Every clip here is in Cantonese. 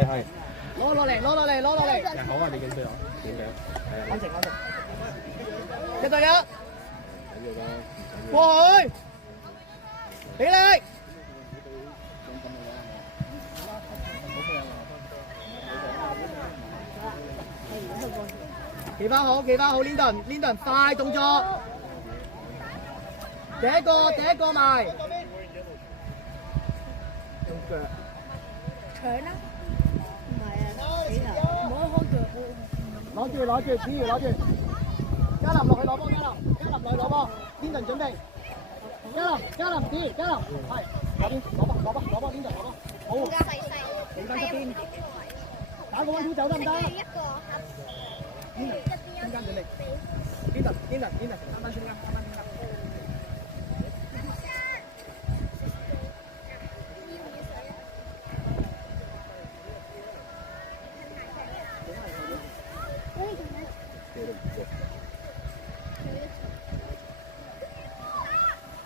係。攞落嚟，攞落嚟，攞落嚟。好啊，你影對我，影嘅。安靜，安靜。一對一。緊要啦。過去。俾力。企翻好，企翻好 ，Linden 快動作。第一個埋。用腳。搶啦！唔係啊，死啦！唔好開腳。攞住，子怡攞住。嘉林落去攞波，嘉林落去攞波。Linden 準備。嘉林，子怡，嘉林，係嗰邊攞波，Linden攞波。好。企翻側邊。打個彎腰走得唔得？中間準備。Linden，啱啱中間。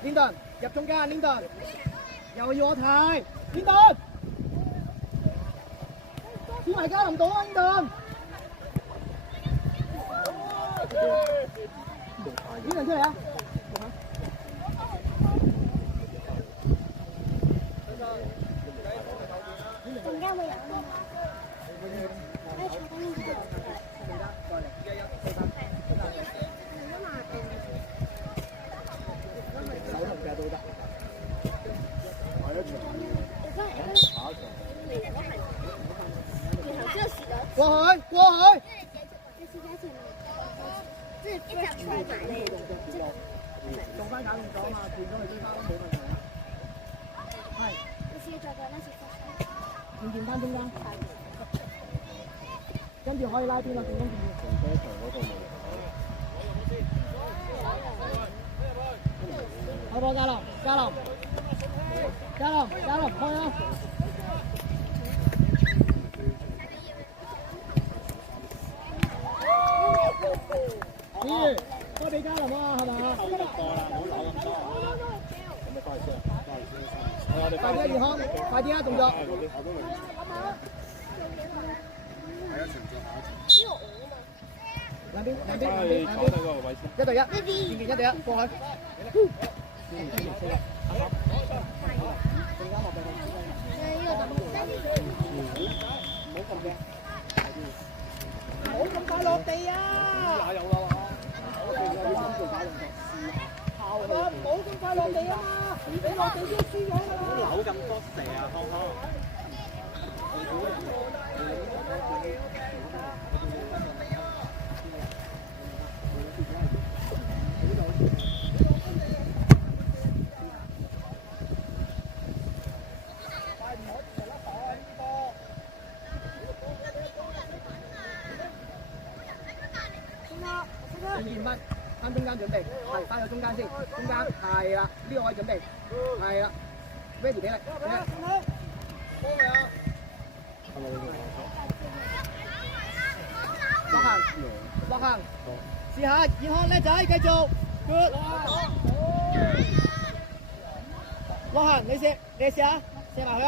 Linden 入中間 ，Linden 又要我睇 ，Linden 黐埋嘉林度啊 ，Linden 出嚟啊！陣間會有啊！過去。即係一陣衝埋嚟，做翻簡動作啊嘛，轉咗去追翻都冇問題啊。係。你試再講一次。轉翻中間。跟住可以拉邊啦，轉中轉。上場嗰度冇。好波嘉林，開啊！子瑜，開俾嘉林啊，係咪啊？快啲啊，健康，快啲啊，動作。兩邊，一對一，過去。唔好咁快落地啊！唔好咁快落地啊嘛！你落地先輸咗㗎啦！扭咁多射啊，康康！翻中間準備，係翻咗中間先，中間係啦，呢個位準備，係啦 ，ready 俾你，落行，試下健康叻仔，繼續 ，good， 落行，你試下，射埋佢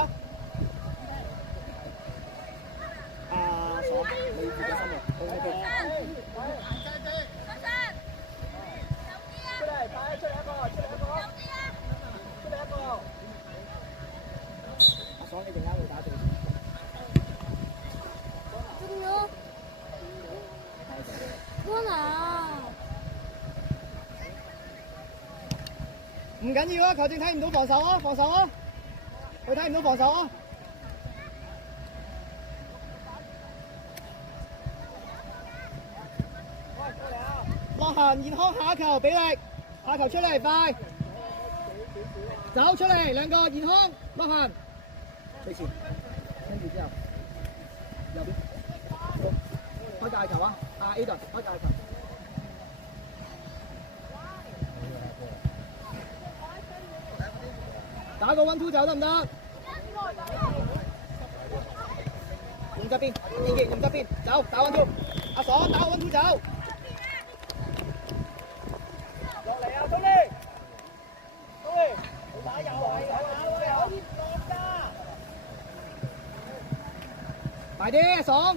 啊！爽，你自己心啊 ，OK。出嚟一個！阿爽，你陣間會打對。中咗。幫啊！唔緊要啊，球證睇唔到防守啊，佢睇唔到防守啊。落行，健康下一球俾力。下球出嚟，快！走出嚟，兩個健康，落行。隨前，跟住之後，右邊，開大球啊！阿 Aiden 開大球。打個 1-2 走得唔得？用側邊，用側邊，走，打 1-2。阿爽打個 1-2 走。快啲，阿爽。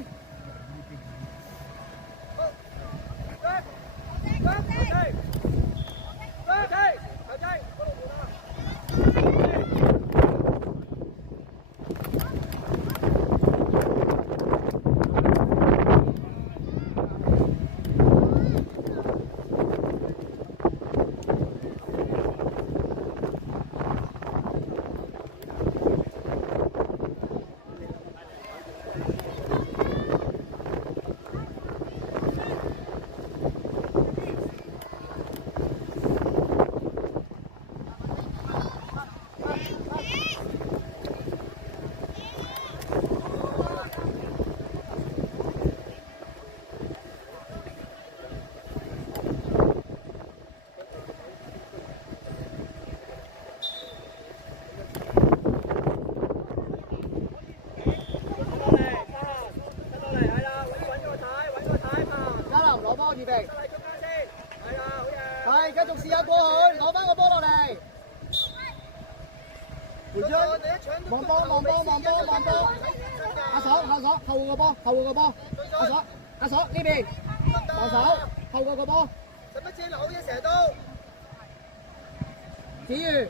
攞波預備，係繼續試下過去，攞翻個波落嚟。回追，望波，阿爽，後個波，阿爽呢邊，防守，後個波。使乜遮樓啫？成日都。子瑜，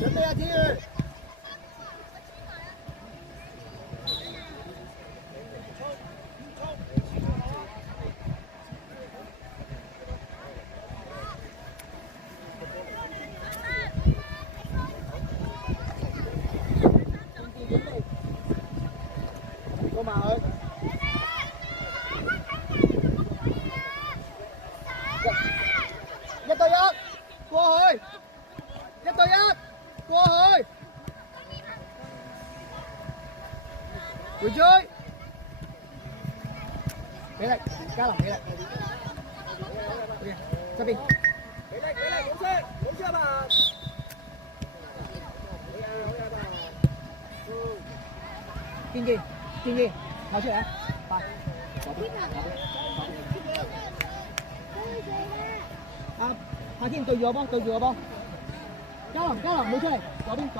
準備啊，子瑜。過埋去，一對一，過去，一對一，過去，回追，俾力，嘉林俾力，這邊，俾力，冇車吧。建議，跑出嚟，快，左邊，啊，夏天對住個波，嘉林冇出嚟，左邊，教，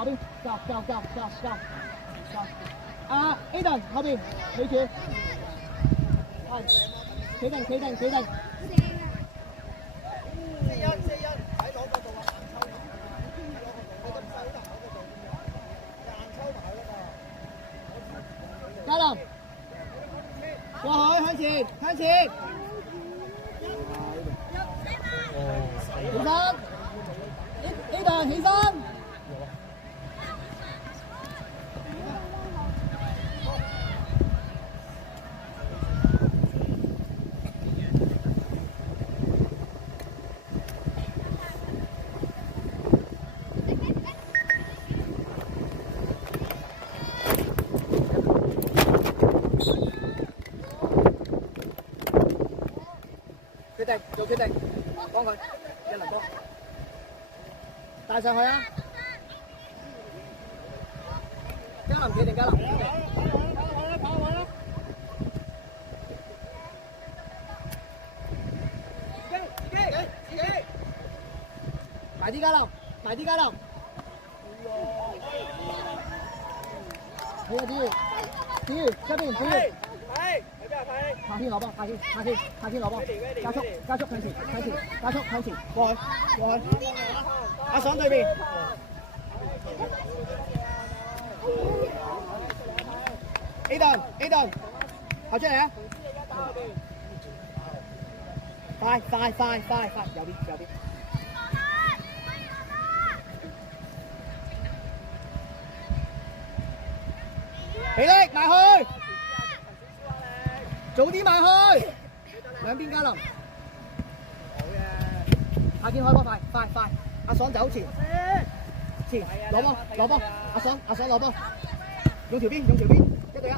啊 Aiden 後邊，企住，係，企定，4-1，喺左角度啊，嘉林，過去向前，起身 ，Aiden 起身。做決定，幫佢一輪波，帶上去啊！嘉林企定，埋啲嘉林，好啊，子瑜，這邊，夏天攞波，夏天攞波，加速向前，過去，阿爽對面，Aiden，跑出嚟啊！快，右邊，俾力埋去。早啲埋去，兩邊嘉林，好嘅，夏天開波快，阿爽走前，攞波，阿爽攞波，用條邊，一對一，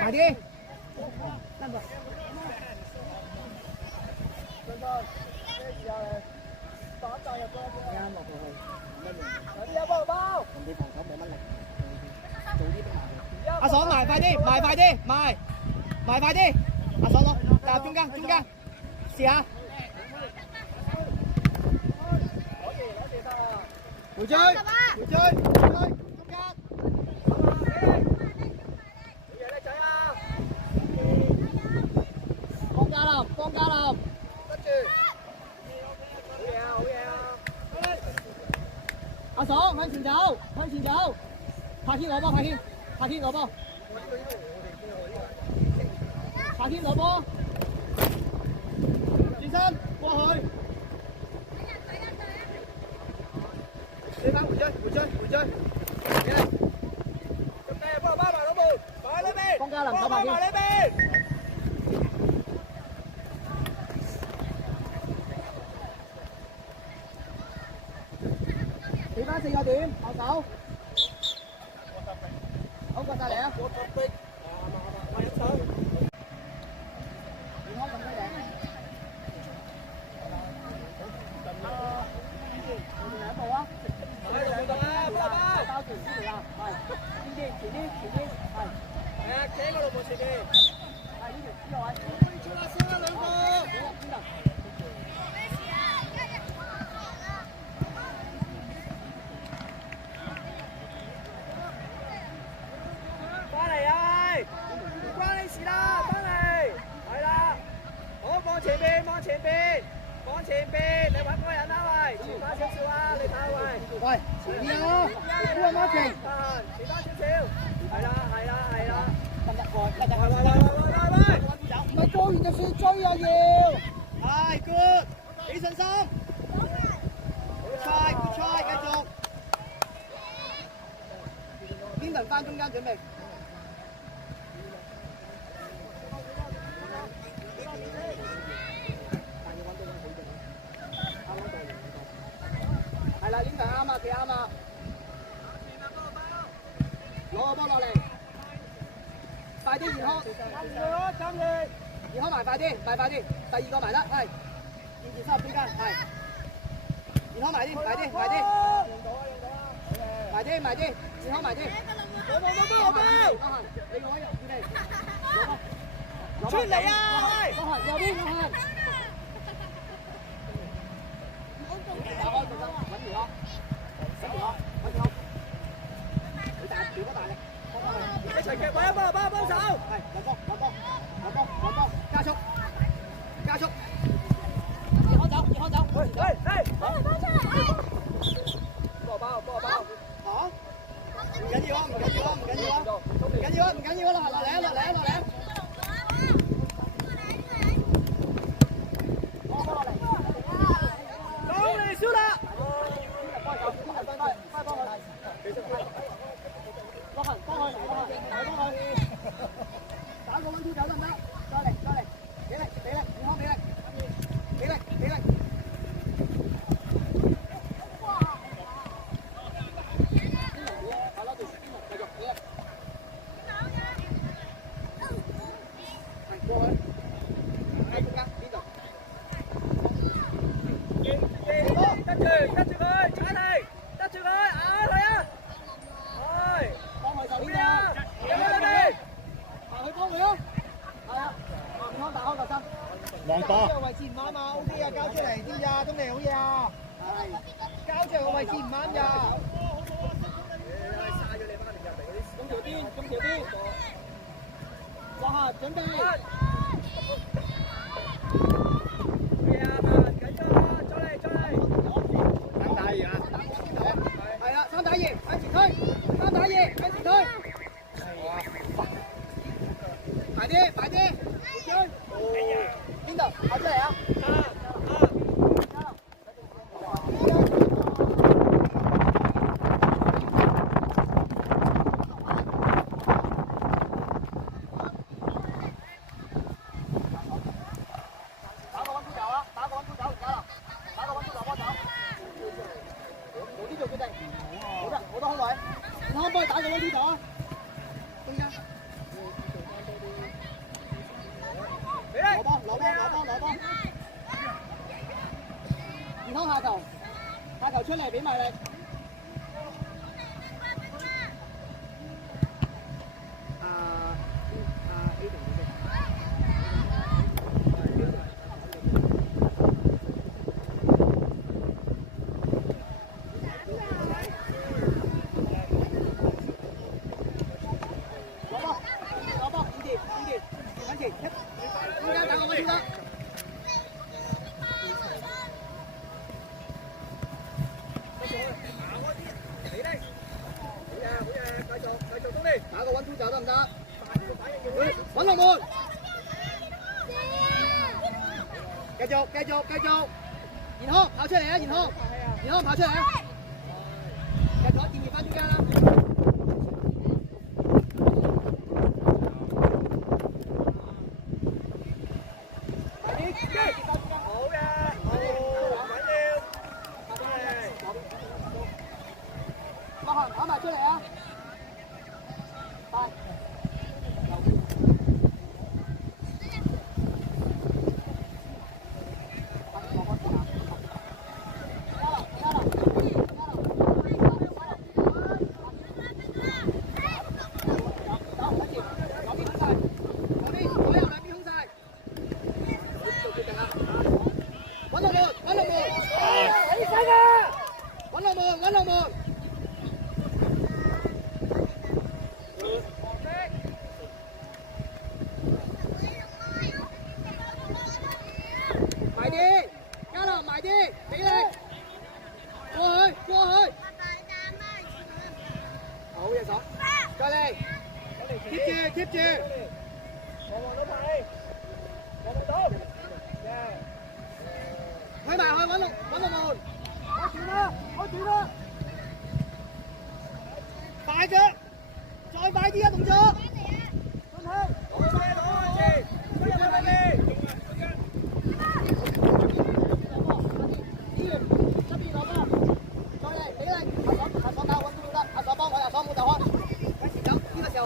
埋啲，啱落過去，有波，同你防守冇乜力。阿爽埋快啲，埋快啲，阿爽攞，搭中間，試下，追，回追，回追，中間。放加林，放加林，得住。好嘢啊，好嘢啊！阿爽向前走，向前走。柏軒攞波，柏軒，柏軒攞波。柏軒攞波。轉身過去。你翻回追，回追，回追。準備幫我包埋嗰門，擺呢邊。方嘉林，包埋呢邊。俾翻4個點，後手。好過晒嚟啊！快一手。健康咁犀利。兩步啊！兩步啊！包住呢條啊，係前啲，係。係啊，企喺嗰度冇前邊。係呢條位。出啦，先啦兩個。邊度？翻嚟啊！唔關你事啦，翻嚟。係啦，好望前邊，望前邊。往前邊，你揾個人啦喂，前翻少少啊，你睇下喂。喂，前啲啊，好啊，馬晴。前翻少少。係啦，係啦，係啦。得喂，唔係過完就算追啊要。係 good， 俾信心。good try， 繼續。邊輪翻中間準備。係啦，呢個啱啊，幾啱啊！攞個波落嚟，快啲健康！站住！健康埋快啲，快啲！第二個埋得，係。見住收入中間，係。健康埋啲，埋啲！埋啲！健康埋啲！攞波！你攞入住嚟！出嚟啊！喂！右邊，打開做得，穩住咯，你大，調多大力，一齊夾位啊！幫手，係攞波，加速，健康走，幫我出嚟，幫我包，嚇？唔緊要啊，落嚟。燒啦！快幫佢！打個溫超走得唔得？再嚟，俾力，健康俾力！黃波。個位置唔啱啊 ，OK 啊，交出嚟知唔知啊？東尼好嘢啊！交出嚟個位置唔啱㗎。咁條邊，落下準備。3打2啊！係啦，3打2，向前推，快啲，邊度？跑出嚟啊！打個溫超走啊！而家啦，打個溫超走波走。早啲做決定，好多空位，健康幫佢打個溫超走啊！中間。攞波！健康下球出嚟俾埋力。A 同幾隻？打個 1 2走得唔得？揾龍門，繼續，健康跑出嚟啊！健康跑出嚟啊！繼續建議翻中間啦。跑埋出嚟啊！快！揾龍門！埋啲，嘉樂埋啲，俾力，過去，好隻手，再嚟，貼住，望到睇，望到，開埋去揾龍門，開斷啦，快咗，再快啲啊動作，順氣，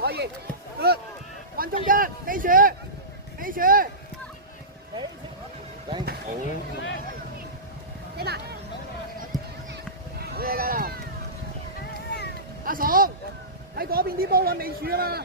可以，運中間，記住，你嘛？好嘢㗎啦，阿爽喺嗰邊啲波揾尾柱啊嘛。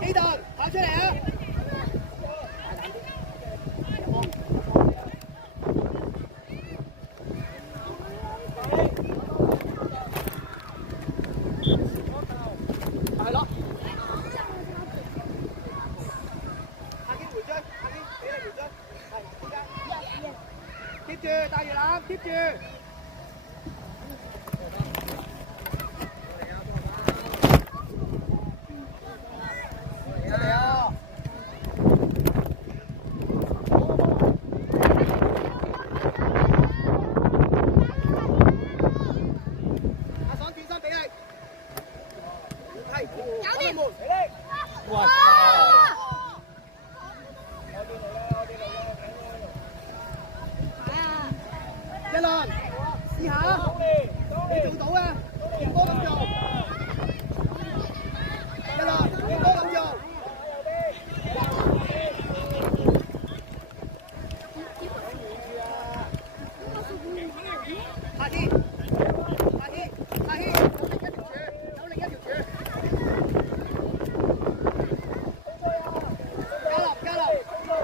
呢度跑出嚟啊！係咯。下邊回追，俾你回追，係貼住大魚腩，貼住。一輪試下，你做到啊！健哥咁做，一輪健哥咁做。下天，有另一條柱，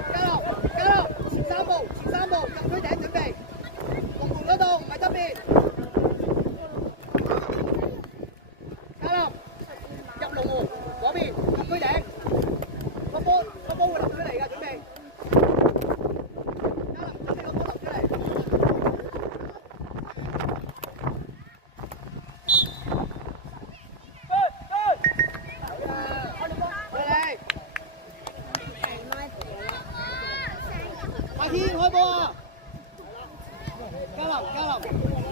加落，前三步，入區頂準備。龍門嗰度唔係側邊，嘉樂入龍門嗰邊入區頂，個波會流出嚟㗎，準備。嘉樂準備個波流出嚟。阿軒開波啊！嘉樂，準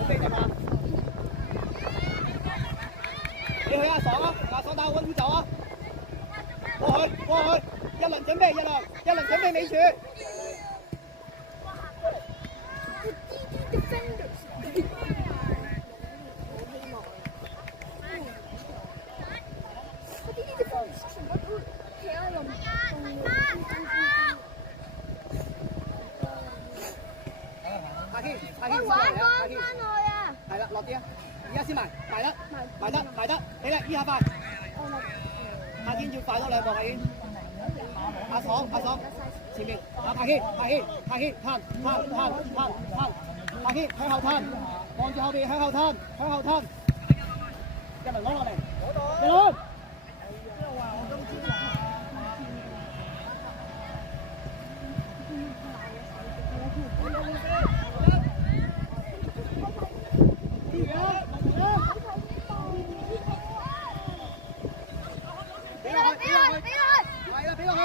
備點啊？你去阿爽啊，阿爽打個溫夫走啊！過去，一輪準備尾柱。阿軒上嚟啊！阿軒，係啦，落啲啊！而家先埋得，起啦！依下快，阿軒要快多兩步，阿軒。阿爽，前面打排氣，褪，排氣向後褪，望住後邊向後褪，一輪攞落嚟，一輪。俾落去，係啦，俾落去。